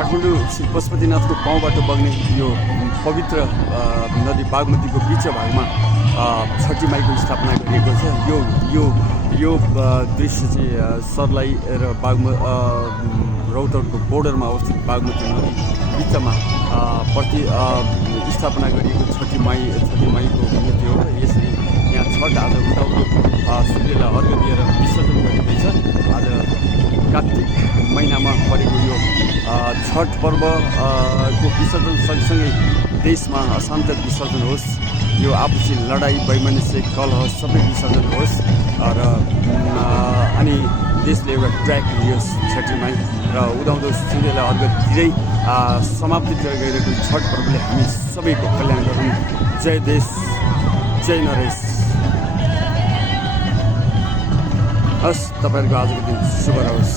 काठमाडौँ श्री पशुपतिनाथको पाउँबाट बग्ने यो पवित्र नदी बागमतीको बिच भागमा छठी माईको स्थापना गरिएको छ। यो दृश्य चाहिँ सर्लाही र रौतहटको बोर्डरमा अवस्थित बागमती नदी बिचमा स्थापना गरिएको छठी माईको मूर्ति हो। यसरी यहाँ छठ आज उदाउँदो सूर्यलाई अर्घ दिएर विसर्जन गरिँदैछ। आज कार्तिक महिनामा परेको यो छठ पर्वको विसर्जन सँगसँगै देशमा अशान्त विसर्जन होस्, यो आपसी लडाइँ वैमनस्य कलह सबै विसर्जन होस् र अनि देशले एउटा ट्र्याक लियोस् छठी माई र उदाउँदो सूर्यलाई अर्घ दिँदै समाप्तितिर गइरहेको छठ पर्वले हामी सबैको कल्याण गरौँ। जय देश, जय नरेश। हस्, तपाईँहरूको आजको दिन शुभ रहोस्।